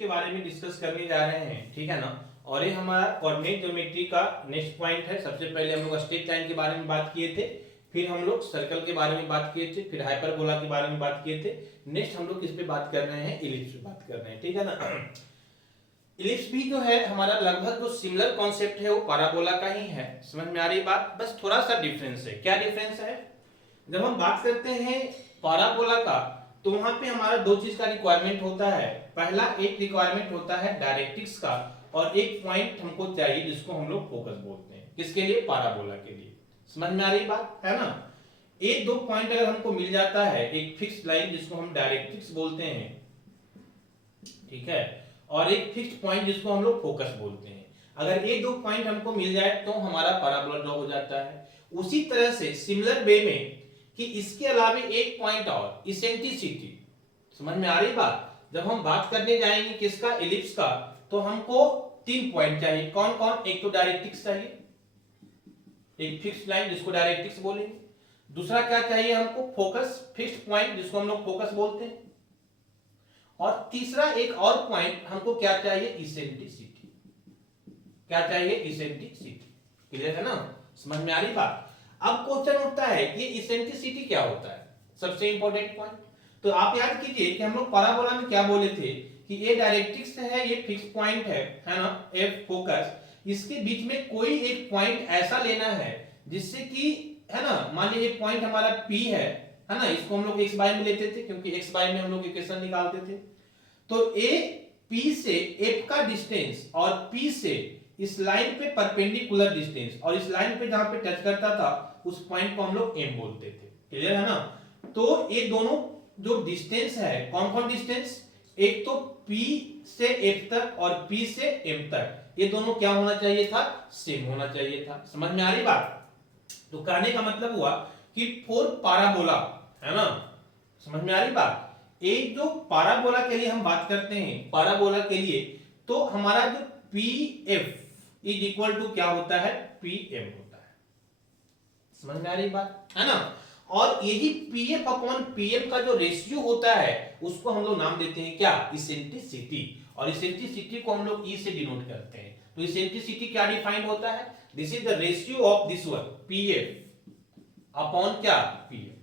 के बारे में डिस्कस करने जा रहे हैं, ठीक है ना। और ये हमारा कोऑर्डिनेट ज्योमेट्री का नेक्स्ट पॉइंट है। सबसे पहले हम लोग स्ट्रेट लाइन के बारे में बात किए थे, फिर हम लोग सर्कल के बारे में बात किए थे, फिर हाइपरबोला के बारे में बात किए थे। नेक्स्ट हम लोग किस पे बात कर रहे हैं, इलिप्स पे बात कर रहे हैं, ठीक है ना। इलिप्स भी जो है हमारा लगभग जो सिमिलर कॉन्सेप्ट है वो पैराबोला का ही है। समझ में आ रही बात, बस थोड़ा सा डिफरेंस है। क्या डिफरेंस है, जब हम बात करते हैं पैराबोला का तो वहां पे हमारा दो चीज का रिक्वायरमेंट होता है। पहला एक रिक्वायरमेंट होता है डायरेक्ट्रिक्स का, और एक पॉइंट हमको चाहिए जिसको हम लोग फोकस बोलते हैं। किसके लिए, पैराबोला के लिए। समझ में आ रही बात है ना। एक दो पॉइंट अगर हमको मिल जाता है, एक फिक्स लाइन जिसको हम डायरेक्ट्रिक्स बोलते हैं, ठीक है, और एक फिक्स्ड पॉइंट जिसको हम लोग फोकस बोलते हैं, अगर ये दो पॉइंट हमको मिल जाए तो हमारा पैराबोला ड्रॉ हो जाता है। उसी तरह से सिमिलर वे में कि इसके अलावा एक पॉइंट और, इसेंट्रिसिटी। समझ में आ रही बात, जब हम बात करने जाएंगे किसका, इलिप्स का, तो हमको तीन पॉइंट चाहिए। कौन कौन, एक तो डायरेक्ट्रिक्स चाहिए, एक फिक्स्ड लाइन जिसको डायरेक्ट्रिक्स बोलेंगे। दूसरा क्या चाहिए हमको, फोकस, फिक्स्ड पॉइंट जिसको हम लोग फोकस बोलते हैं। और तीसरा एक और पॉइंट हमको क्या चाहिए, इसेंट्रिसिटी। क्या चाहिए, इसेंट्रिसिटी। क्लियर है ना, समझ में आ रही बात। अब क्वेश्चन उठता है ये इसेंट्रिसिटी क्या होता है, सबसे इंपॉर्टेंट पॉइंट। तो आप याद कीजिए कि हम लोग पैराबोला में क्या बोले थे कि ये डायरेक्ट्रिक्स है, ये फिक्स पॉइंट है ना, एफ फोकस। इसके बीच में कोई एक पॉइंट ऐसा लेना है जिससे कि, है ना, मान लीजिए पॉइंट हमारा P है ना, इसको हम लोग x बाय में लेते थे क्योंकि x बाय में हम लोग इक्वेशन निकालते थे। तो A P से F का डिस्टेंस और P से इस लाइन पे परपेंडिकुलर डिस्टेंस, और इस लाइन पे जहां पे टच करता था उस पॉइंट को हम लोग M बोलते थे। क्लियर है ना। तो ये दोनों जो डिस्टेंस है, कौन कौन डिस्टेंस, एक तो P से F तक और P से M तक, ये दोनों क्या होना चाहिए था, सेम होना चाहिए था। समझ में आ रही बात। तो कहने का मतलब हुआ कि फॉर पैराबोला, है ना, समझ में आ रही बात। एक जो पैराबोला के लिए हम बात करते हैं, पैराबोला के लिए, तो हमारा जो PF इज इक्वल टू क्या होता है, PM होता है। समझ में आ रही बात, है ना। और यही PF अपॉन PM का जो रेशियो होता है उसको हम लोग नाम देते हैं क्या, इसेंट्रिसिटी। और इसेंट्रिसिटी को हम लोग E से डिनोट करते हैं। तो इसेंट्रिसिटी क्या डिफाइंड होता है, this is the ratio of this one PF upon क्या, PM,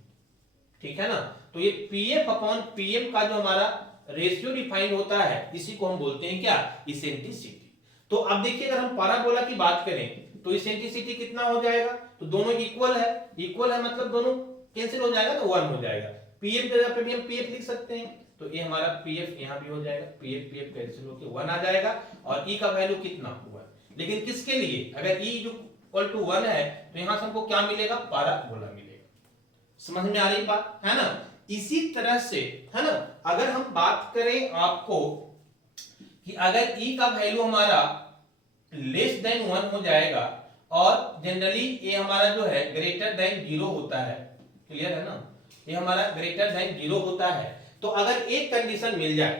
ठीक है ना। तो ये PF अपॉन PM का जो हमारा रेशियो डिफाइंड होता है इसी को हम बोलते हैं क्या, इसेंट्रिसिटी। तो अब देखिए अगर हम पैराबोला की बात करें तो इसेंट्रिसिटी कितना हो जाएगा, तो दोनों इक्वल है। इक्वल है मतलब दोनों कैंसिल हो जाएगा तो 1 हो जाएगा। PM की जगह पे भी हम PF लिख सकते हैं, तो ये हमारा PF यहाँ भी हो जाएगा, PF कैंसिल होकर 1 आ जाएगा। और E का वैल्यू कितना हुआ, लेकिन किसके लिए, अगर E जो इक्वल टू 1 है तो यहाँ से हमको क्या मिलेगा, पैराबोला मिलेगा। समझ में आ रही बात, है ना। इसी तरह से, है ना, अगर हम बात करें आपको कि अगर E का वैल्यू हमारा लेस देन 1 हो जाएगा और जनरली ये हमारा जो है ग्रेटर देन 0 होता है। क्लियर है ना, ये हमारा ग्रेटर देन 0 होता है। तो अगर एक कंडीशन मिल जाए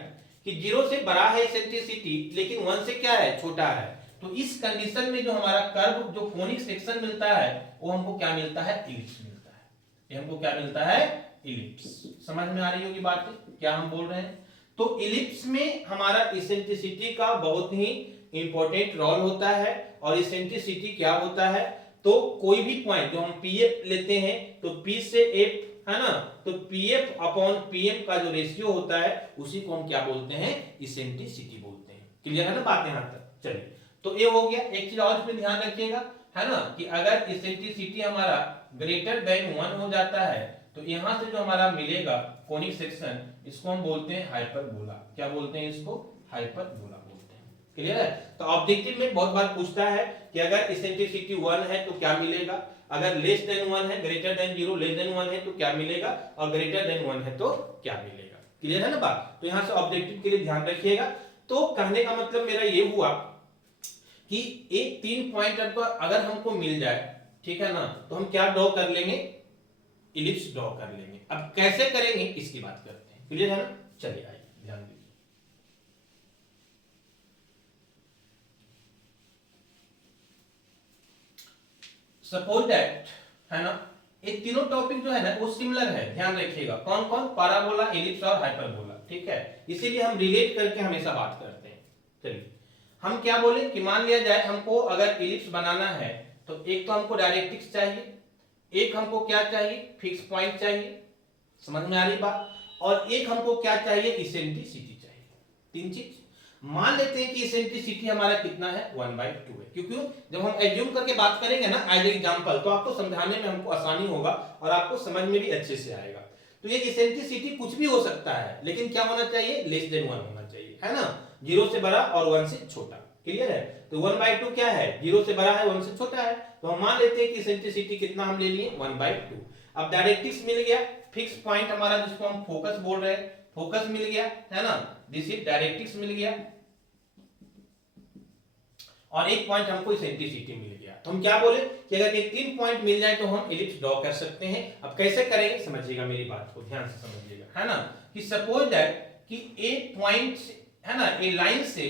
कि 0 से बड़ा है इसेंट्रिसिटी लेकिन 1 से क्या है, छोटा है, तो इस कंडीशन में जो हमारा कर्व, जो कोनिक सेक्शन मिलता है वो हमको क्या मिलता है, इलिप्स मिलता है। ये हमको क्या मिलता है, इलिप्स। समझ में आ रही होगी बात क्या हम बोल रहे हैं। तो इलिप्स में हमारा इसेंट्रिसिटी का बहुत ही इंपॉर्टेंट रोल होता है। और इसेंट्रिसिटी क्या होता है, तो कोई भी पॉइंट जो हम PF लेते हैं तो P से F, है ना, तो PF अपॉन PM का जो रेशियो होता है उसी को हम क्या बोलते हैं, इसेंट्रिसिटी बोलते हैं। क्लियर है ना बात यहाँ तक। चलिए, तो ये हो गया। एक चीज और इसमें ध्यान रखिएगा, है ना, कि अगर इसेंट्रिसिटी हमारा ग्रेटर देन 1 हो जाता है तो यहां से जो हमारा मिलेगा कोनिक सेक्शन, इसको हम बोलते हैं हाइपरबोला। क्या बोलते हैं इसको, हाइपरबोला बोलते हैं। क्लियर है। तो ऑब्जेक्टिव में बहुत बार पूछता है कि अगर इसेंट्रिसिटी 1 है तो क्या मिलेगा, अगर लेस देन 1 है, ग्रेटर देन 0, लेस देन 1 है तो क्या मिलेगा, और ग्रेटर देन 1 है तो क्या मिलेगा। क्लियर है ना बात। तो यहां से ऑब्जेक्टिव के लिए ध्यान रखिएगा। तो कहने का मतलब मेरा ये हुआ कि एक 3 पॉइंट अगर हमको मिल जाए, ठीक है ना, तो हम क्या ड्रॉ कर लेंगे, इलिप्स ड्रॉ कर लेंगे। अब कैसे करेंगे इसकी बात करते हैं। क्लियर है ना, चलिए आइए ध्यान दीजिए। सपोज दैट, है ना, ये तीनों टॉपिक जो है ना वो सिमिलर है, ध्यान रखिएगा। कौन कौन, पैराबोला, इलिप्स और हाइपरबोला। ठीक है, इसीलिए हम रिलेट करके हमेशा बात करते हैं। चलिए हम क्या बोले कि मान लिया जाए हमको अगर इलिप्स बनाना है तो एक तो हमको डायरेक्ट्रिक्स चाहिए, एक हमको क्या चाहिए, फिक्स पॉइंट चाहिए, समझ में आ रही बात, और एक हमको क्या चाहिए, इसेंट्रिसिटी चाहिए। तीन चीज। मान लेते हैं कि इसेंट्रिसिटी हमारा कितना है, 1/2 है, क्योंकि जब हम एज्यूम करके बात करेंगे ना एज एग्जांपल, तो आपको समझाने में हमको आसानी होगा और आपको समझ में भी अच्छे से आएगा। तो ये इसेंट्रिसिटी कुछ भी हो सकता है, लेकिन क्या होना चाहिए, लेस देन 1 होना चाहिए, है ना, 0 से बड़ा और 1 से छोटा। क्लियर है? तो 1/2 क्या है, 0 से बड़ा है 1 से छोटा है, तो हम मान लेते हैं कि इसेंट्रिसिटी कितना हम ले लिए, 1/2। अब डायरेक्ट्रिक्स मिल गया, फिक्स पॉइंट हमारा जिसको हम फोकस बोल रहे हैं, फोकस मिल गया, है ना, दिस इज डायरेक्ट्रिक्स मिल गया, और एक पॉइंट हमको इसेंट्रिसिटी मिल गया। तो हम क्या बोले कि अगर ये 3 पॉइंट मिल जाए तो हम इलिप्स ड्रॉ कर सकते हैं। अब कैसे करेंगे समझिएगा, मेरी बात को ध्यान से समझिएगा, है ना, कि सपोज दैट कि ए पॉइंट है ना, ए लाइन से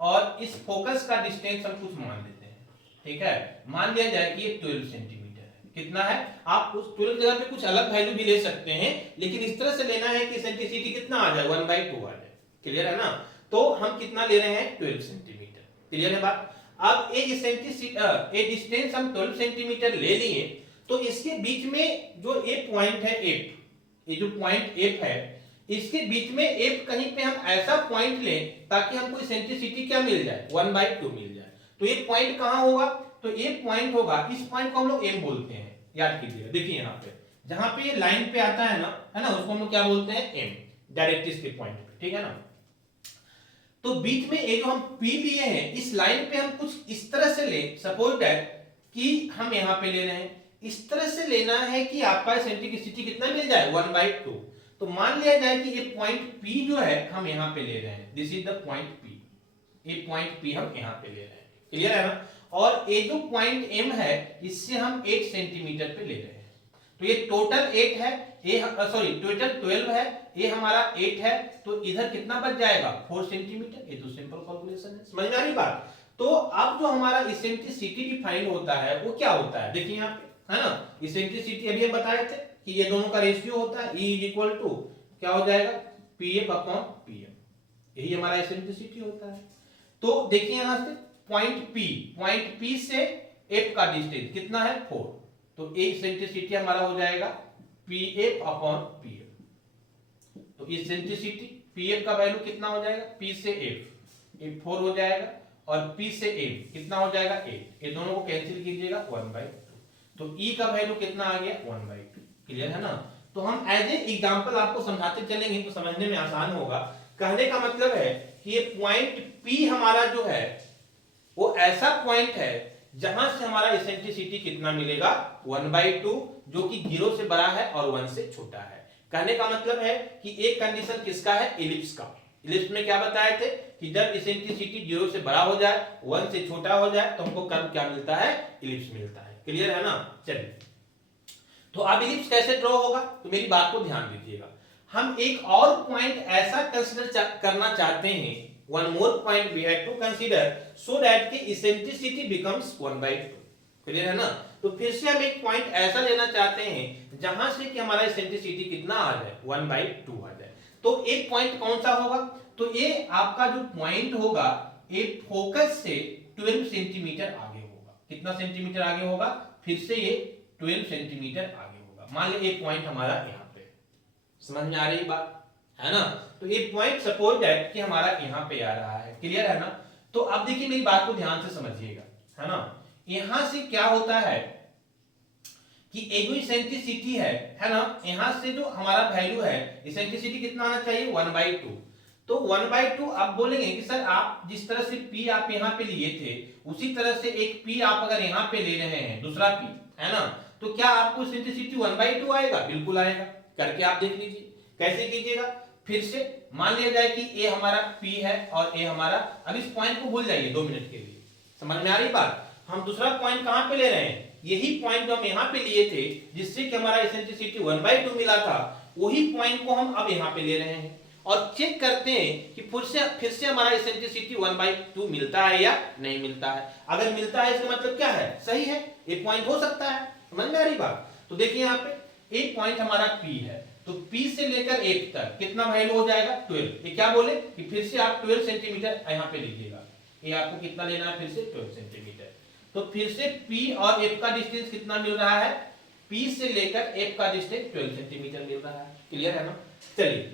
और इस फोकस का डिस्टेंस हम कुछ मान लेते हैं, ठीक है, मान लिया जाए कि ये 12 सेंटीमीटर है। कितना है, आप उस 12 जगह पे कुछ अलग वैल्यू भी ले सकते हैं, लेकिन इस तरह से लेना है कि इसेंट्रिसिटी कितना आ जाए, 1/2 आ जाए। क्लियर है ना, तो हम कितना ले रहे हैं, 12 सेंटीमीटर। क्लियर है बात। अब एक डिस्टेंस हम 12 सेंटीमीटर ले लिए, तो इसके बीच में जो ए पॉइंट है, एफ, ये जो पॉइंट एफ है, इसके बीच में एफ कहीं पे हम ऐसा पॉइंट लें ताकि हमको इसेंट्रिसिटी क्या मिल जाए, 1/2 मिल जाए। तो ये पॉइंट कहां होगा, तो ये पॉइंट होगा, इस पॉइंट को हम लोग एम बोलते हैं, याद कीजिएगा। देखिए यहाँ पे जहां पे ये लाइन पे आता है ना, उसको हम लोग क्या बोलते हैं, एम, डायरेक्ट्रिक्स के पॉइंट पे, ठीक है ना। तो बीच में ये जो हम P लिए हैं, इस लाइन पे हम कुछ इस तरह से ले, सपोज दैट कि हम यहाँ पे ले रहे हैं, इस तरह से लेना है कि आपका इसेंट्रिसिटी कितना मिल जाए, 1/2। तो मान लिया जाए कि ये पॉइंट P जो है हम यहाँ पे ले रहे हैं, this is the point P, ये पॉइंट P हम यहाँ पे ले रहे हैं। क्लियर है ना, और ये जो पॉइंट M है इससे हम 8 सेंटीमीटर पे ले रहे हैं। तो ये टोटल 8 है, ये सॉरी टोटल 12 है, ये हमारा 8 है, तो इधर कितना बच जाएगा, 4 सेंटीमीटर। ये तो सिंपल कैलकुलेशन है, समझ में आ रही बात। तो अब जो हमारा इसेंट्रिसिटी डिफाइन होता है वो क्या होता है, देखिए यहाँ पे, है ना, इसेंट्रिसिटी अभी हम बताए थे कि ये दोनों का रेशियो होता है, E = क्या हो जाएगा, PF/PM, यही हमारा इसेंट्रिसिटी होता है। तो देखिए यहाँ से पॉइंट P से F का डिस्टेंस कितना है, 4, तो इसेंट्रिसिटी हमारा हो जाएगा PF/PM। तो इसेंट्रिसिटी PF का वैल्यू कितना हो जाएगा, P से F, ये 4 हो जाएगा, और P से M कितना हो जाएगा, 8, ये दोनों को कैंसिल कीजिएगा, 1/2। तो E का वैल्यू कितना आ गया, 1/2। क्लियर है ना। तो हम एज ए एग्जांपल आपको समझाते चलेंगे तो समझने में आसान होगा। कहने का मतलब है कि ये पॉइंट P हमारा जो है वो ऐसा पॉइंट है जहां से हमारा इसेंट्रिसिटी कितना मिलेगा, 1/2, जो कि 0 से बड़ा है और 1 से छोटा है। कहने का मतलब है कि एक कंडीशन किसका है, इलिप्स का। इलिप्स में क्या बताए थे कि जब इसेंट्रिसिटी 0 से बड़ा हो जाए, 1 से छोटा हो जाए, तो हमको कर्व क्या मिलता है, इलिप्स मिलता है। क्लियर है ना। चलिए, तो अब इलिप्स कैसे ड्रॉ होगा, तो मेरी बात को ध्यान दीजिएगा। हम एक और पॉइंट ऐसा कंसीडर करना चाहते हैं, one more point we had to consider so that कि eccentricity becomes 1/2। क्लियर है ना। तो फिर से हम एक पॉइंट ऐसा लेना चाहते हैं जहां से कि हमारा इसेंट्रिसिटी कितना आ जाए, 1/2 आ जाए। तो एक पॉइंट कौन सा होगा, तो ये आपका जो पॉइंट होगा ये फोकस से 12 सेंटीमीटर आगे होगा। कितना सेंटीमीटर आगे होगा, फिर से ये 12 सेंटीमीटर आगे होगा। मान लीजिए एक पॉइंट हमारा यहाँ पे, समझ में आ रही बात है ना। तो ये पॉइंट सपोज दैट कि हमारा यहाँ पे आ रहा है। क्लियर है ना। तो अब देखिए मेरी बात को ध्यान से समझिएगा, है ना। यहां से क्या होता है कि एक इसेंट्रिसिटी है ना, यहां से जो हमारा वैल्यू है, इसेंट्रिसिटी कितना आना चाहिए, 1/2। तो 1/2 आप बोलेंगे कि सर आप जिस तरह से P आप यहाँ पे लिए थे उसी तरह से एक P आप अगर यहाँ पे ले रहे हैं, दूसरा P, है ना, तो क्या आपको इसेंट्रिसिटी 1/2 आएगा, बिल्कुल आएगा। करके आप देख लीजिए कैसे कीजिएगा। फिर से मान लिया जाए कि ए हमारा P है और ए हमारा, अब इस पॉइंट को भूल जाइए 2 मिनट के लिए, समझ में आ रही बात। हम दूसरा पॉइंट कहां पे ले रहे हैं, यही पॉइंट जो हम यहां पे लिए थे जिससे कि हमारा इसेंट्रिसिटी 1/2 मिला था, वही पॉइंट को हम अब यहां पे ले रहे हैं और चेक करते हैं कि फिर से हमारा इसेंट्रिसिटी 1/2 मिलता है या नहीं मिलता है। अगर मिलता है इसका मतलब क्या है, सही है, ये पॉइंट हो सकता है। समझ में आ रही बात। तो देखिए यहाँ पे एक पॉइंट हमारा P है तो P से लेकर F तक कितना वैल्यू हो जाएगा 12। ये क्या बोले कि फिर से आप 12 सेंटीमीटर यहाँ पे लिखिएगा। ये आपको कितना लेना है फिर से 12 सेंटीमीटर। तो फिर से P और F का डिस्टेंस कितना मिल रहा है, P से लेकर F का डिस्टेंस 12 सेंटीमीटर मिल रहा है। क्लियर है ना। चलिए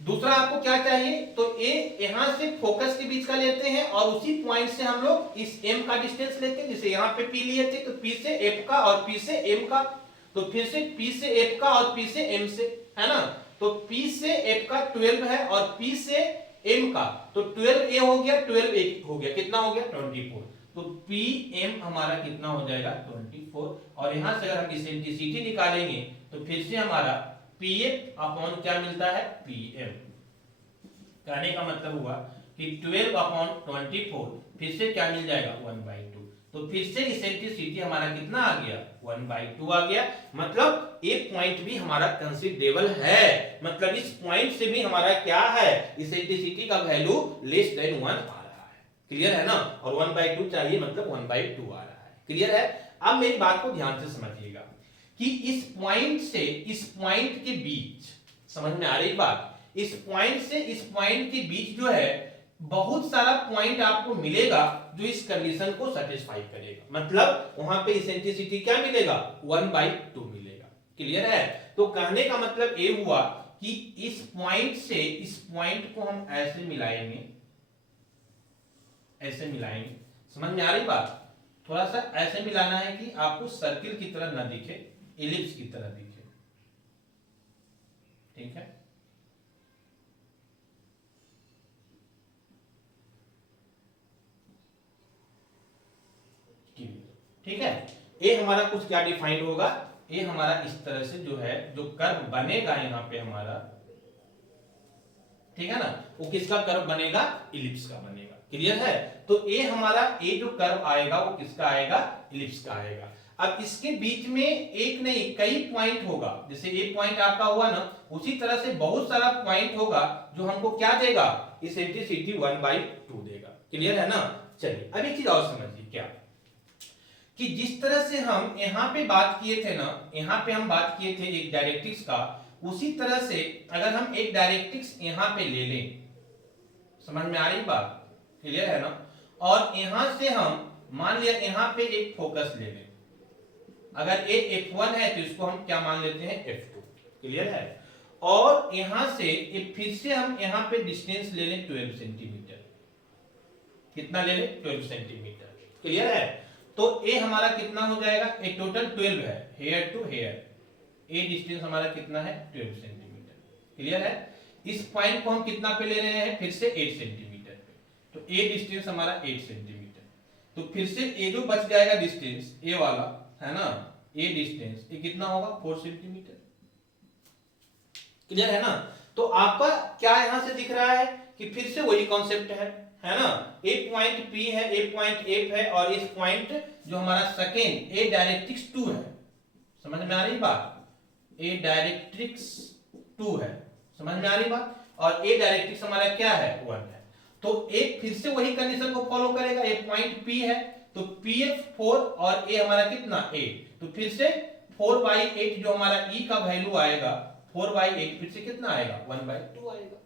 दूसरा आपको क्या चाहिए, तो ए यहां से फोकस के बीच का लेते हैं और उसी पॉइंट से हम लोग इस M का डिस्टेंस लेते हैं। जैसे यहाँ पे P लिए थे तो P से F का और P से M का, तो फिर से P से F का और P से M से, है ना। तो P से F का 12 है और P से M का, तो 12 A हो गया 12 A हो गया, कितना हो गया 24। तो PM हमारा कितना हो जाएगा 24। और यहां से अगर हम इसेंट्रिसिटी निकालेंगे तो फिर से हमारा PF अपॉन क्या मिलता है PM। कहने का मतलब हुआ कि 12 अपॉन 24 फिर से क्या मिल जाएगा 1/2। तो फिर से इसेंट्रिसिटी हमारा कितना आ गया 1/2 आ गया। मतलब एक पॉइंट भी हमारा कंसीडरेबल है, मतलब इस पॉइंट से भी हमारा क्या है इसेंट्रिसिटी का वैल्यू लेस देन 1 आ रहा है। क्लियर है ना। और 1/2 चाहिए मतलब 1/2 आ रहा है। क्लियर है। अब मेरी बात को ध्यान से समझिएगा कि इस पॉइंट से इस पॉइंट के बीच, समझ में आ रही बात, इस पॉइंट से इस पॉइंट के बीच जो है बहुत सारा पॉइंट आपको मिलेगा जो इस कंडीशन को सेटिस्फाई करेगा। मतलब वहां पे इसेंट्रिसिटी क्या मिलेगा 1/2 मिलेगा। क्लियर है। तो कहने का मतलब ये हुआ कि इस पॉइंट से इस पॉइंट को हम ऐसे मिलाएंगे, ऐसे मिलाएंगे। समझ में आ रही बात। थोड़ा सा ऐसे मिलाना है कि आपको सर्किल की तरह ना दिखे, इलिप्स की तरह दिखे। ठीक है। ठीक है। ये हमारा कुछ क्या डिफाइंड होगा, ये हमारा इस तरह से जो है जो कर्व बनेगा यहाँ पे हमारा, ठीक है ना, वो किसका कर्व बनेगा इलिप्स का बनेगा। क्लियर है। तो ये हमारा ये जो कर्व आएगा वो किसका आएगा इलिप्स का आएगा। अब इसके बीच में एक नहीं कई पॉइंट होगा, जैसे एक पॉइंट आपका हुआ ना, उसी तरह से बहुत सारा पॉइंट होगा जो हमको क्या देगा इसेंट्रिसिटी 1/2 देगा। क्लियर है ना। चलिए अब एक चीज और समझिए क्या, कि जिस तरह से हम यहाँ पे बात किए थे ना, यहाँ पे हम बात किए थे एक डायरेक्ट्रिक्स का, उसी तरह से अगर हम एक डायरेक्ट्रिक्स यहाँ पे ले लें, समझ में आ रही बात। क्लियर है ना। और यहां से हम मान लिया यहाँ पे एक फोकस ले लें, अगर ये F1 है तो इसको हम क्या मान लेते हैं F2। क्लियर है। और यहां से फिर से हम यहाँ पे डिस्टेंस ले लें 12 सेंटीमीटर। कितना ले लें 12 सेंटीमीटर। क्लियर है। तो ये हमारा कितना हो जाएगा, एक टोटल 12 है, हेयर टू हेयर ये डिस्टेंस हमारा कितना है 12 सेंटीमीटर। क्लियर है। इस पॉइंट को हम कितना पे ले रहे हैं फिर से 8 सेंटीमीटर पे, तो ये डिस्टेंस हमारा 8 सेंटीमीटर। तो फिर से ये जो बच जाएगा डिस्टेंस ये वाला है ना, ये डिस्टेंस ये कितना होगा 4 सेंटीमीटर। क्लियर है ना। तो आपका क्या यहां से दिख रहा है कि फिर से वही कॉन्सेप्ट है ना। एक पॉइंट P है, एक पॉइंट F है और इस पॉइंट जो हमारा सेकेंड ए डायरेक्ट्रिक्स 2 है। समझ में आ रही बात। ए डायरेक्ट्रिक्स 2 है, समझ में आ रही बात। और ए डायरेक्ट्रिक्स हमारा क्या है 1 है। तो एक फिर से वही कंडीशन को फॉलो करेगा। एक पॉइंट P है तो PF 4 और ए हमारा कितना 8, तो फिर से 4/8 जो हमारा E का वैल्यू आएगा 4/8 फिर से कितना आएगा 1/2 आएगा।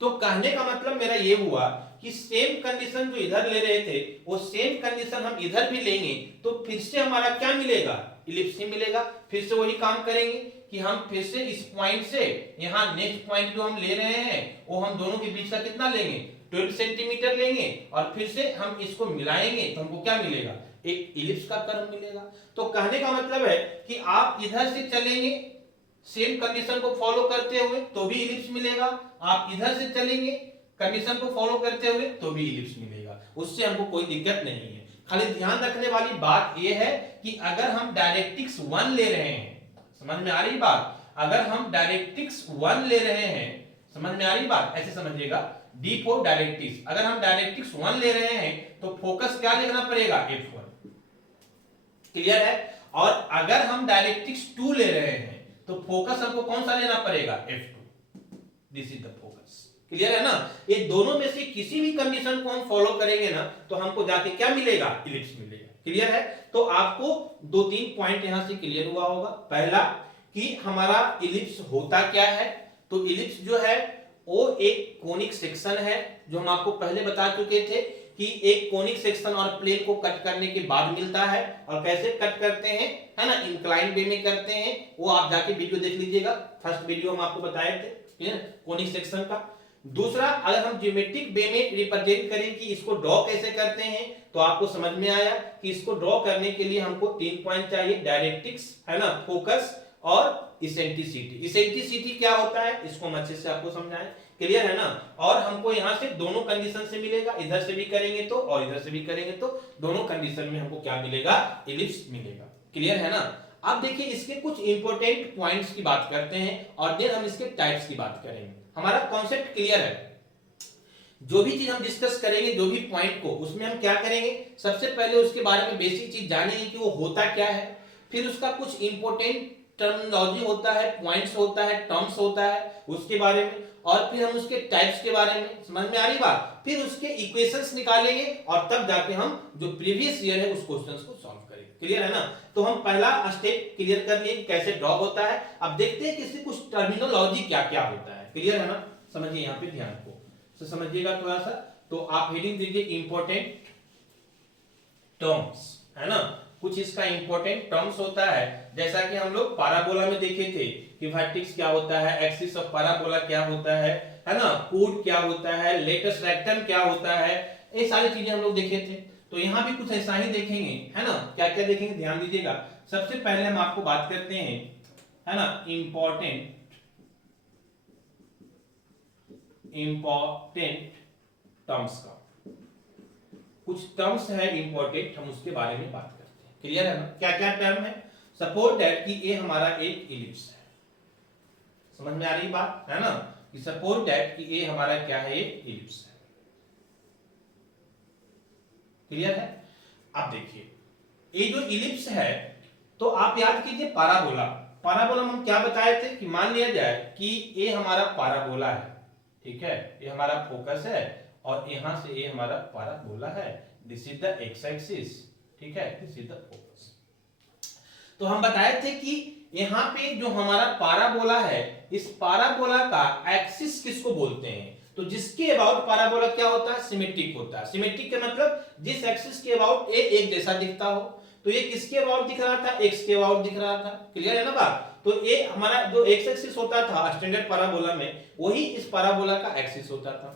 तो कहने का मतलब मेरा ये हुआ कि सेम कंडीशन जो इधर ले रहे थे वो सेम कंडीशन हम इधर भी लेंगे तो फिर से हमारा क्या मिलेगा इलिप्स ही मिलेगा। फिर से वही काम करेंगे कि हम फिर से इस पॉइंट से यहाँ नेक्स्ट पॉइंट जो हम ले रहे हैं वो हम दोनों के बीच का कितना लेंगे 12 सेंटीमीटर लेंगे और फिर से हम इसको मिलाएंगे तो हमको क्या मिलेगा एक इलिप्स का कर्व मिलेगा। तो कहने का मतलब है कि आप इधर से चलेंगे सेम कंडीशन को फॉलो करते हुए तो भी इलिप्स मिलेगा, आप इधर से चलेंगे कंडीशन को फॉलो करते हुए तो भी इलिप्स मिलेगा, उससे हमको कोई दिक्कत नहीं है। खाली ध्यान रखने वाली बात यह है कि अगर हम डायरेक्ट्रिक्स 1 ले रहे हैं, समझ में आ रही बात, अगर हम डायरेक्ट्रिक्स 1 ले रहे हैं, समझ में आ रही बात, ऐसे समझिएगा डी फॉर डायरेक्ट्रिक्स, अगर हम डायरेक्ट्रिक्स 1 ले रहे हैं तो फोकस क्या देखना पड़ेगा F1। क्लियर है। और अगर हम डायरेक्ट्रिक्स 2 ले रहे हैं तो फोकस हमको कौन सा लेना पड़ेगा F2। This is the focus. Clear है ना। ये दोनों में से किसी भी कंडीशन को हम फॉलो करेंगे ना तो हमको जाके क्या मिलेगा इलिप्स मिलेगा। क्लियर है। तो आपको 2-3 पॉइंट यहां से क्लियर हुआ होगा। पहला कि हमारा इलिप्स होता क्या है। तो इलिप्स जो है वो एक कोनिक सेक्शन है, जो हम आपको पहले बता चुके थे कि एक कोनिक सेक्शन और प्लेन को कट करने के बाद मिलता है। और कैसे कट करते हैं, है ना, इंक्लाइन वे में करते हैं, वो आप जाके वीडियो देख लीजिएगा, फर्स्ट वीडियो हम आपको बताए थे, ठीक है, कोनिक सेक्शन का। दूसरा, अगर हम ज्योमेट्रिक वे में रिप्रेजेंट करें कि इसको ड्रॉ कैसे करते हैं, तो आपको समझ में आया कि इसको ड्रॉ करने के लिए हमको 3 पॉइंट चाहिए, डायरेक्ट्रिक्स, है ना, फोकस और इसेंट्रिसिटी। इसेंट्रिसिटी क्या होता है इसको हम अच्छे से आपको समझाएं, क्लियर है ना। और हमको यहां से दोनों कंडीशन से मिलेगा, इधर से भी करेंगे तो और इधर से भी करेंगे तो दोनों कंडीशन में हमको क्या मिलेगा, इलिप्स मिलेगा, क्लियर है ना। अब देखिए इसके कुछ इंपॉर्टेंट पॉइंट्स की बात करते हैं और देन हम इसके टाइप्स की बात करेंगे। हमारा कॉन्सेप्ट क्लियर है, जो भी चीज हम डिस्कस करेंगे, जो भी पॉइंट को, उसमें हम क्या करेंगे, सबसे पहले उसके बारे में बेसिक चीज जानेंगे कि वो होता क्या है, फिर उसका कुछ इंपॉर्टेंट टर्मिनोलॉजी होता है, पॉइंट्स होता है, टर्म्स होता है उसके बारे में, और फिर हम उसके टाइप्स के बारे में, समझ में आ रही बात, फिर उसके इक्वेशंस निकालेंगे और तब जाके हम जो प्रीवियस ईयर है उस क्वेश्चंस को सॉल्व करेंगे, क्लियर है ना। तो हम पहला स्टेप क्लियर कर लिए कैसे ड्रॉ होता है। अब देखते हैं कि इसकी कुछ टर्मिनोलॉजी क्या क्या होता है, क्लियर है ना। समझिए यहाँ पे ध्यान को तो समझिएगा थोड़ा सा। तो आप हेडिंग दीजिए इंपॉर्टेंट टर्म्स, है ना। कुछ इसका इंपॉर्टेंट टर्म्स होता है, जैसा कि हम लोग पैराबोला में देखे थे कि वर्टेक्स क्या होता है, एक्सिस ऑफ पैराबोला क्या होता है ना, कोड क्या होता है, लेटस रेक्टम क्या होता है, ये सारी चीजें हम लोग देखे थे। तो यहाँ भी कुछ ऐसा ही देखेंगे, है ना। क्या क्या देखेंगे ध्यान दीजिएगा। सबसे पहले हम आपको बात करते हैं, है ना, इंपॉर्टेंट टर्म्स का। कुछ टर्म्स है इंपॉर्टेंट, हम उसके बारे में बात करते हैं, क्लियर है ना। क्या क्या टर्म है, सपोज दैट कि ये हमारा एक इलिप्स है, समझ में आ रही बात है ना, कि सपोज दैट कि ये हमारा क्या है, एक इलिप्स है, क्लियर है। अब देखिए ये जो इलिप्स है, तो आप याद कीजिए पैराबोला। पैराबोला हम क्या बताए थे कि मान लिया जाए कि ये हमारा पैराबोला है, ठीक है, ये हमारा फोकस है और यहां से ये हमारा पैराबोला है, this is the x axis, ठीक है, दिस इज द फोकस। तो हम बताए थे कि यहां पे जो हमारा पैराबोला है, इस पैराबोला का एक्सिस किसको बोलते हैं, तो जिसके अबाउट पैराबोला क्या होता है, सिमेट्रिक होता है। सिमेट्रिक का मतलब जिस एक्सिस के अबाउट ए एक जैसा दिखता हो। तो ये किसके अबाउट दिख रहा था, एक्स के अबाउट दिख रहा था, क्लियर है ना बात। तो ये हमारा जो एक्स एक्सिस होता था स्टैंडर्ड पैराबोला में, वही इस पैराबोला का एक्सिस होता था।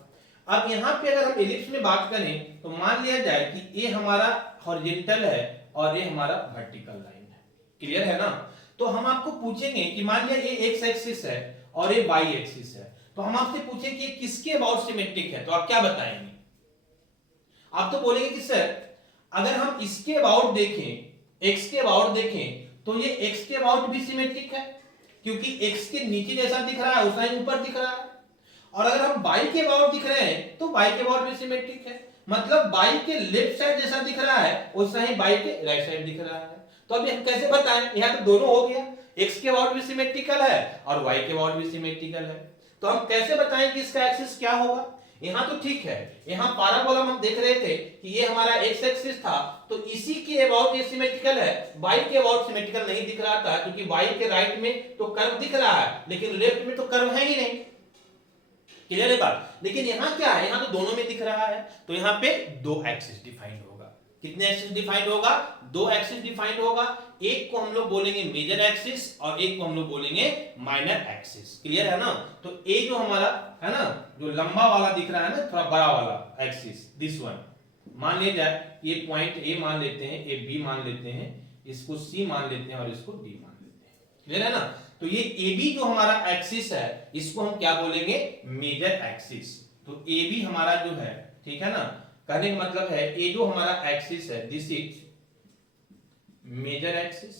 अब यहाँ पे अगर हम इलिप्स में बात करें तो मान लिया जाए कि ये हमारा हॉरिजॉन्टल है और ये हमारा वर्टिकल लाइन है, क्लियर है ना। तो हम आपको पूछेंगे कि मान लिया ये एक्स एक्सिस है और ये वाई एक्सिस है, तो हम आपसे पूछें कि ये किसके अबाउट सिमेट्रिक है, तो आप क्या बताएंगे। आप तो बोलेंगे कि सर अगर हम इसके अबाउट देखें, एक्स के अबाउट देखें, तो ये एक्स के अबाउट भी सिमेट्रिक है, क्योंकि एक्स के नीचे जैसा दिख रहा है उतना ही ऊपर दिख रहा है। और अगर हम बाई के अबाउट दिख रहे हैं तो बाई के अबाउट भी सिमेट्रिक है, मतलब बाई के लेफ्ट साइड जैसा दिख रहा है वैसा ही बाई के राइट साइड दिख रहा है। तो अभी हम कैसे बताएं, यहां तो दोनों हो गया, एक्स के अबाउट भी सिमेट्रिकल है और वाई के अबाउट भी सिमेट्रिकल है। तो हम कैसे बताएं कि इसका एक्सिस क्या होगा। यहां तो ठीक है, यहां पैराबोला हम देख रहे थे कि ये हमारा एक्स एक्सिस था, तो इसी के अबाउट ये सिमेट्रिकल है, वाई के अबाउट सिमेट्रिकल नहीं दिख रहा था, क्योंकि वाई के राइट में तो कर्व दिख रहा है लेकिन लेफ्ट में तो कर्व है ही नहीं, क्लियर है बात। लेकिन यहां क्या है, यहां तो दोनों में दिख रहा है, तो यहां पे दो एक्सिस डिफाइंड होगा। कितने एक्सिस डिफाइंड होगा, दो एक्सिस डिफाइंड होगा। एक को हम लोग बोलेंगे मेजर एक्सिस और एक को हम लोग बोलेंगे माइनर एक्सिस, क्लियर है ना। तो ए जो हमारा है ना, जो लंबा वाला दिख रहा है ना, थोड़ा बड़ा वाला एक्सिस, दिस वन, मान लिया जाए ये पॉइंट ए मान लेते हैं, ए बी मान लेते हैं, इसको सी मान लेते हैं और इसको डी मान लेते हैं, क्लियर है ना। तो ये ए बी जो हमारा एक्सिस है, इसको हम क्या बोलेंगे, मेजर एक्सिस। तो ए बी हमारा जो है, ठीक है ना, कहने का मतलब है ये जो हमारा एक्सिस है, दिस इज मेजर एक्सिस,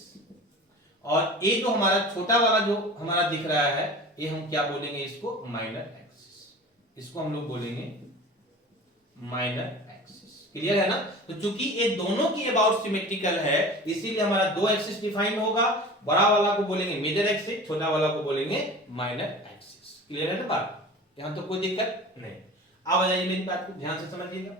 और ये जो हमारा छोटा वाला जो हमारा दिख रहा है, ये हम क्या बोलेंगे, इसको माइनर एक्सिस, इसको हम लोग बोलेंगे माइनर एक्सिस, क्लियर है ना। तो चूंकि ये दोनों की अबाउट सिमेट्रिकल है, इसीलिए हमारा दो एक्सिस डिफाइन होगा, बड़ा वाला को बोलेंगे मेजर एक्सिस, छोटा वाला को बोलेंगे माइनर एक्सिस, क्लियर है ना बात। यहां तो कोई दिक्कत नहीं। अब आ जाइए मेरी बात को ध्यान से समझिएगा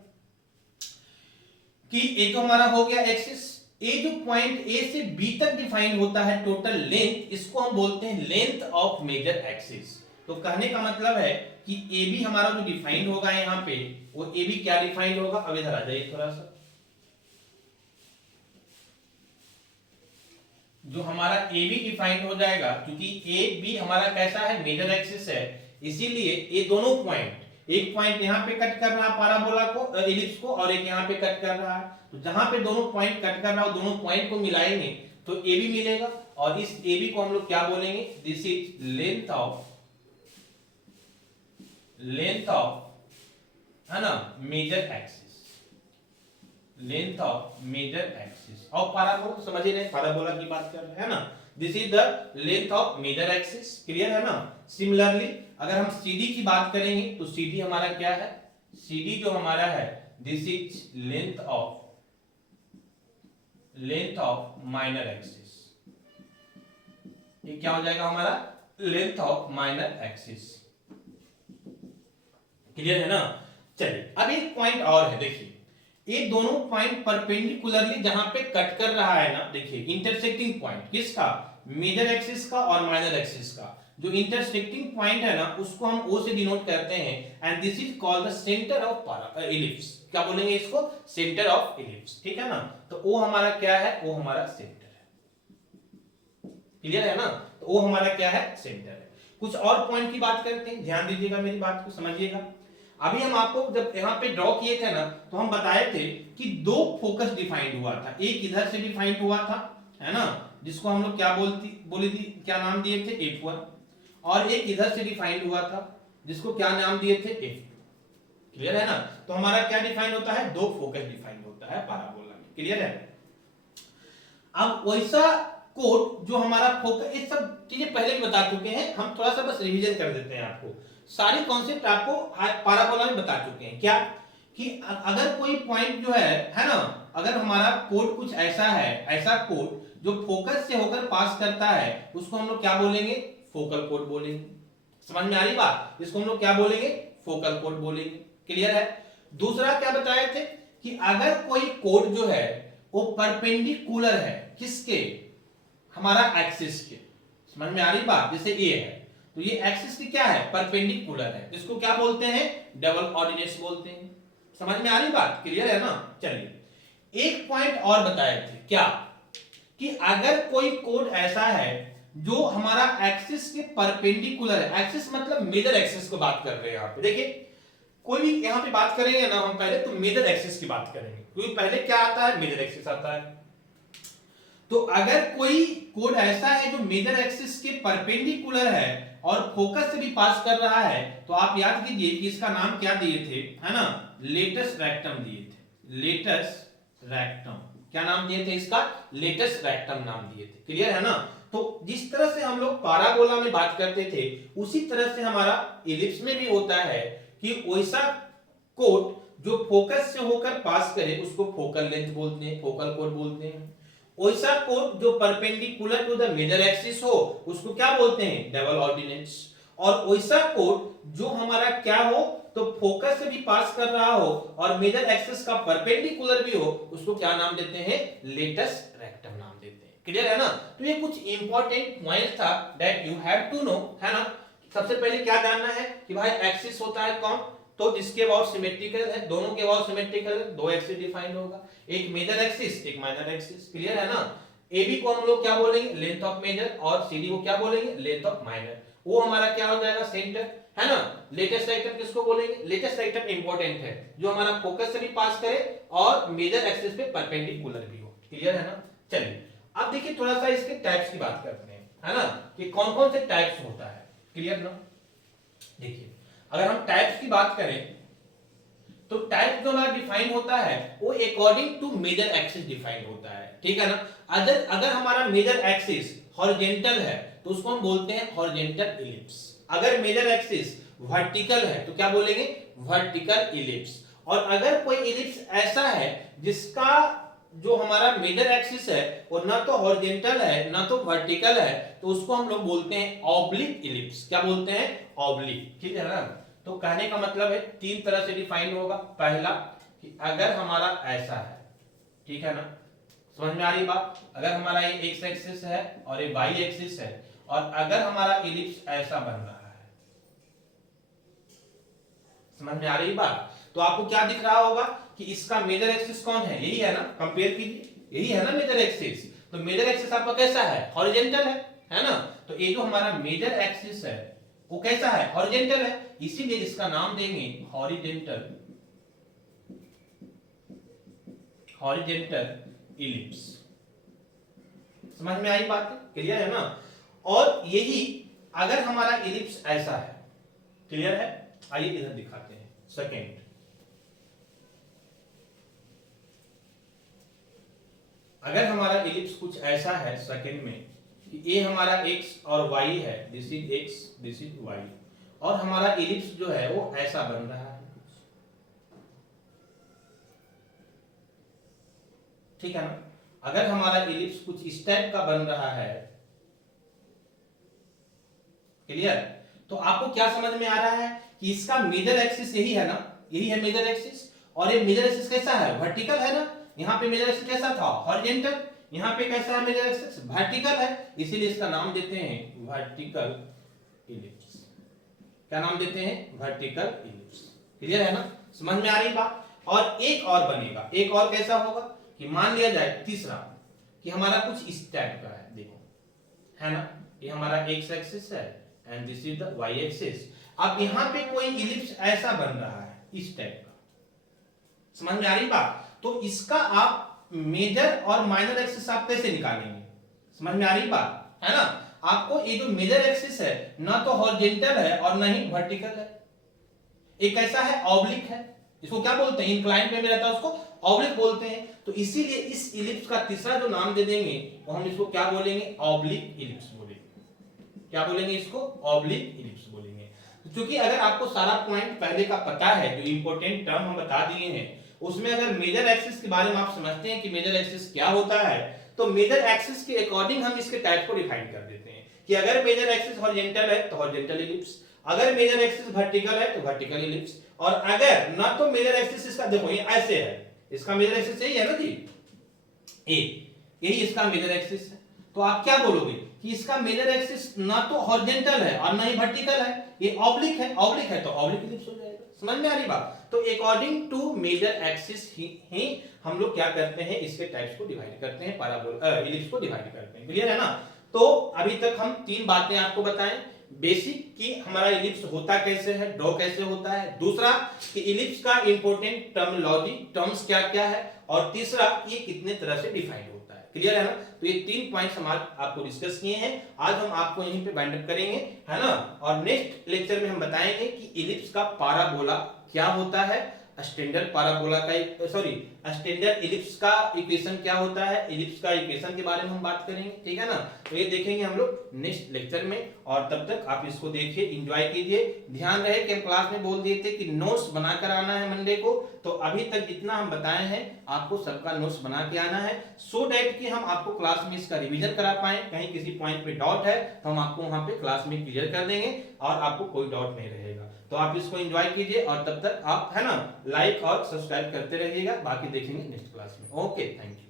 कि ये तो हमारा हो गया एक्सिस, ये जो पॉइंट ए से बी तक डिफाइन होता है टोटल लेंथ, इसको हम बोलते हैं लेंथ ऑफ मेजर एक्सिस। तो कहने का मतलब है कि ए बी हमारा जो डिफाइंड होगा यहाँ पे, वो ए बी क्या डिफाइंड होगा, अब इधर आ जाइए थोड़ा सा। जो हमारा ए बी डिफाइंड हो जाएगा, क्योंकि ए बी हमारा कैसा है, मेजर एक्सिस है, इसीलिए ये दोनों पॉइंट, एक पॉइंट यहाँ पे कट कर रहा है पैराबोला को, एलिप्स को, और एक यहाँ पे कट कर रहा है। तो जहां पे दोनों पॉइंट कट कर रहा है, दोनों पॉइंट को मिलाएंगे तो ए बी मिलेगा, और इस ए बी को हम लोग क्या बोलेंगे, दिस इज लेंथ ऑफ है ना major axis, length of major axis. और पैराबोला समझ ही रहे, पैराबोला की बात कर रहे हैं ना, this is the length of major axis. Clear है ना। सिमिलरली अगर हम CD की बात करेंगे तो CD हमारा क्या है, CD जो हमारा है, this is length of minor axis. ये क्या हो जाएगा हमारा, length of minor axis. Clear है ना। चलिए अब एक पॉइंट और है, देखिए ये दोनों पॉइंट परपेंडिकुलरली जहां पे कट कर रहा है ना, देखिए इंटरसेक्टिंग पॉइंट किसका, मेजर एक्सिस का और माइनर एक्सिस का। जो इंटरसेक्टिंग पॉइंट है ना, उसको हम O से डिनोट करते हैं, and this is called the centre of ellipse. क्या बोलेंगे इसको, सेंटर ऑफ इलिप्स। ठीक है ना। तो O हमारा क्या है, O हमारा सेंटर है। क्लियर है ना। तो O हमारा क्या है, सेंटर है। कुछ और पॉइंट की बात करते हैं, ध्यान दीजिएगा, मेरी बात को समझिएगा। अभी हम आपको जब यहाँ पे ड्रॉ किए थे ना, तो हम बताए थे कि दो फोकस डिफाइंड हुआ था, एक इधर से डिफाइंड हुआ था, है ना, जिसको हम लोग क्या बोली थी, क्या नाम दिए थे, F1, और एक इधर से डिफाइंड हुआ था, जिसको क्या नाम दिए थे, F2। क्लियर है ना। तो हमारा क्या डिफाइंड होता है, दो फोकस डिफाइंड होता है पैराबोला में। क्लियर है। अब वैसा कोड जो हमारा फोकस, ये सब चीजें पहले भी बता चुके हैं हम, थोड़ा सा बस रिवीजन कर देते हैं आपको। सारी कॉन्सेप्ट आपको पैराबोला में बता चुके हैं। क्या कि अगर कोई पॉइंट जो है ना, अगर हमारा कोड कुछ ऐसा है, ऐसा कोड जो फोकस से होकर पास करता है, उसको हम लोग क्या बोलेंगे, फोकल कोड बोलेंगे। समझ में आ रही बात, इसको हम लोग क्या बोलेंगे, फोकल कोड बोलेंगे। क्लियर है। दूसरा क्या बताए थे कि अगर कोई कोड जो है वो परपेंडिकुलर है, किसके, हमारा एक्सिस के। समझ में आ रही बात, जैसे ये है, तो ये एक्सिस की क्या है, परपेंडिकुलर है, इसको क्या बोलते हैं, डबल ऑर्डिनेट्स बोलते हैं। समझ में आ रही बात, क्लियर है ना। चलिए एक पॉइंट और बताए थे, क्या कि अगर कोई कोड ऐसा है जो हमारा एक्सिस के परपेंडिकुलर है, एक्सिस मतलब मेजर एक्सिस को बात कर रहे हैं यहाँ पे। देखिए कोई भी यहाँ पे बात करेंगे ना हम पहले, तो मेजर एक्सिस की बात करेंगे, क्योंकि पहले क्या आता है, मेजर एक्सिस आता है। तो अगर कोई कोड ऐसा है जो मेजर एक्सिस के परपेंडिकुलर है और फोकस से भी पास कर रहा है, तो आप याद कीजिए कि इसका नाम क्या दिए थे, है ना, लेटस रेक्टम दिए थे। लेटस रेक्टम, क्या नाम दिए थे इसका, लेटस रेक्टम नाम दिए थे। क्लियर है ना। तो जिस तरह से हम लोग पैराबोला में बात करते थे, उसी तरह से हमारा इलिप्स में भी होता है कि वैसा कोड जो फोकस से होकर पास करे उसको फोकल लेंथ बोलते हैं, फोकल कोड बोलते हैं। वैसा कोड जो perpendicular to the major axis हो उसको क्या बोलते हैं, डबल ऑर्डिनेट्स। और वैसा कोड जो हमारा क्या हो, तो फोकस से भी पास कर रहा हो और मेजर एक्सिस का परपेंडिकुलर भी हो, उसको क्या नाम देते हैं, लेटस रेक्टम नाम देते हैं। क्लियर है ना। तो ये कुछ इंपॉर्टेंट पॉइंट्स था that you have to know, है ना। सबसे पहले क्या जानना है कि भाई एक्सिस होता है कौन, तो जिसके अबाउट सिमेट्रिकल है, दोनों के अबाउट सिमेट्रिकल है, दो एक्सिस डिफाइंड होगा, एक मेजर एक्सिस, एक माइनर एक्सिस। क्लियर है ना। AB को हम लोग क्या बोलेंगे, लेंथ ऑफ मेजर, और CD को क्या बोलेंगे, लेंथ ऑफ माइनर। वो हमारा क्या हो जाएगा, सेंटर, है ना। लेटेस्ट रेक्टम किसको बोलेंगे, लेटेस्ट रेक्टम इंपॉर्टेंट है, जो हमारा फोकस से भी पास करे और मेजर एक्सिस पे परपेंडिकुलर भी हो। क्लियर है ना। चलिए अब देखिए थोड़ा सा इसके टाइप्स की बात करते हैं, है ना, कि कौन कौन से टाइप्स होता है। क्लियर ना। देखिए अगर हम टाइप्स की बात करें तो टाइप जो हमारा डिफाइन होता है वो according to major axis define होता है। ठीक है ना। अगर हमारा मेजर एक्सिस हॉरिजॉन्टल है तो उसको हम बोलते हैं हॉरिजॉन्टल इलिप्स। अगर मेजर एक्सिस वर्टिकल है तो क्या बोलेंगे, वर्टिकल इलिप्स। और अगर कोई इलिप्स ऐसा है जिसका जो हमारा मेजर एक्सिस है वो ना तो हॉरिजॉन्टल है ना तो वर्टिकल है, तो उसको हम लोग बोलते हैं ऑब्लिक इलिप्स। क्या बोलते हैं, ऑब्लिक। ठीक है ना। तो कहने का मतलब है तीन तरह से डिफाइन होगा। पहला कि अगर हमारा ऐसा है, ठीक है ना, समझ में आ रही बात? अगर हमारा ये एक्स एक्सिस है और ये वाई एक्सिस है और अगर हमारा इलिप्स ऐसा बन रहा है, समझ में आ रही बात? तो आपको क्या दिख रहा होगा कि इसका मेजर एक्सिस कौन है? यही है ना, कंपेयर कीजिए, यही है ना मेजर एक्सिस। तो मेजर एक्सिस आपका कैसा है? हॉरिजॉन्टल है ना? तो ये जो हमारा मेजर एक्सिस है वो कैसा है? हॉरिजॉन्टल है, इसीलिए इसका नाम देंगे हॉरिजॉन्टल, हॉरिजॉन्टल इलिप्स। समझ में आई बात? क्लियर है ना? और यही अगर हमारा इलिप्स ऐसा है, क्लियर है? आइए इधर दिखाते हैं। सेकेंड, अगर हमारा इलिप्स कुछ ऐसा है सेकेंड में कि ये हमारा x और y है, this is x, this is y, और हमारा इलिप्स जो है वो ऐसा बन रहा है, ठीक है ना? अगर हमारा इलिप्स कुछ इस टाइप का बन रहा है, क्लियर? तो आपको क्या समझ में आ रहा है कि इसका मेजर एक्सिस यही है ना, यही है मेजर एक्सिस, और ये मेजर एक्सिस कैसा है? वर्टिकल है ना? यहाँ पे मेजर एक्सिस कैसा था? हॉरिजॉन्टल। यहाँ पे कैसा है मेजर एक्सिस? वर्टिकल है, इसीलिए इसका नाम देते हैं वर्टिकल इलिप्स। क्या नाम देते हैं? Vertical ellipse. क्लियर है ना? समझ में आ रही बात? और एक और बनेगा, एक और कैसा होगा कि मान लिया जाए तीसरा कि हमारा कुछ इस टाइप का है, देखो, है ना? ये हमारा एक्स एक्सिस है and this is the Y axis. अब यहाँ पे कोई इलिप्स ऐसा बन रहा है इस टाइप का, समझ में आ रही बात? तो इसका आप मेजर और माइनर एक्सिस आप कैसे निकालेंगे? समझ में आ रही बात? है ना? आपको ये जो मेजर एक्सिस है ना तो हॉरिजॉन्टल है और ना ही वर्टिकल है, एक ऐसा है ऑब्लिक है, इसको क्या बोलते हैं? इंक्लाइन पे में रहता है उसको ऑब्लिक बोलते हैं। तो इसीलिए इस इलिप्स का तीसरा जो नाम दे देंगे वो हम इसको क्या बोलेंगे? ऑब्लिक इलिप्स बोलेंगे। क्या बोलेंगे इसको? ऑब्लिक इलिप्स बोलेंगे। क्योंकि अगर आपको सारा पॉइंट पहले का पता है, जो इंपॉर्टेंट टर्म हम बता दिए हैं, उसमें अगर मेजर एक्सिस के बारे में आप समझते हैं कि मेजर एक्सिस क्या होता है, तो मेजर एक्सिस के अकॉर्डिंग हम इसके टाइप को डिफाइन कर देते हैं कि अगर मेजर एक्सिस हॉरिजॉन्टल है तो हॉरिजॉन्टल इलिप्स, अगर मेजर एक्सिस वर्टिकल है तो वर्टिकल इलिप्स, और अगर ना तो मेजर एक्सिस इसका देखो ये ऐसे है, इसका मेजर एक्सिस यही है ना जी, ए, यही इसका मेजर एक्सिस है, तो आप क्या बोलोगे कि इसका मेजर एक्सिस ना तो हॉरिजॉन्टल है और ना ही वर्टिकल है, ये ऑब्लिक है, ऑब्लिक है तो ऑब्लिक इलिप्स हो जाएगा। समझ में आ रही बात? तो अकॉर्डिंग टू मेजर एक्सिस ही हम लोग क्या करते हैं, इसके टाइप्स को डिवाइड करते हैं, पैराबोला इलिप्स को डिवाइड करते हैं। क्लियर है ना? तो अभी तक हम तीन बातें आपको बताएं, बेसिक कि हमारा इलिप्स होता कैसे है, ड्रॉ कैसे होता है, दूसरा कि इलिप्स का इंपॉर्टेंट टर्मिनोलॉजी, टर्म्स क्या क्या है, और तीसरा ये कितने तरह से डिफाइन होता है। क्लियर है ना? तो ये तीन पॉइंट्स हम आपको डिस्कस किए हैं, आज हम आपको यहीं पे बाइंड अप करेंगे, है ना? और नेक्स्ट लेक्चर में हम बताएंगे कि इलिप्स का पैराबोला क्या होता है, स्टैंडर्ड पैराबोला का स्टैंडर्ड इलिप्स का इक्वेशन क्या होता है, इलिप्स का इक्वेशन के बारे में हम बात करेंगे, ठीक है ना? तो ये देखेंगे हम लोग नेक्स्ट लेक्चर में, और तब तक आप इसको देखिए, एंजॉय कीजिए। ध्यान रहे कि हम क्लास में बोल दिए थे कि नोट्स बनाकर आना है मंडे को, तो अभी तक जितना हम बताए हैं आपको सबका नोट्स बना के आना है, सो दैट कि हम आपको क्लास में इसका रिवीजन करा पाए। कहीं किसी पॉइंट पे डाउट है तो हम आपको वहां पे क्लास में क्लियर कर देंगे और आपको कोई डाउट नहीं रहेगा। तो आप इसको एंजॉय कीजिए और तब तक आप, है ना, लाइक और सब्सक्राइब करते रहिएगा। बाकी देखेंगे नेक्स्ट क्लास में। Okay, thank you.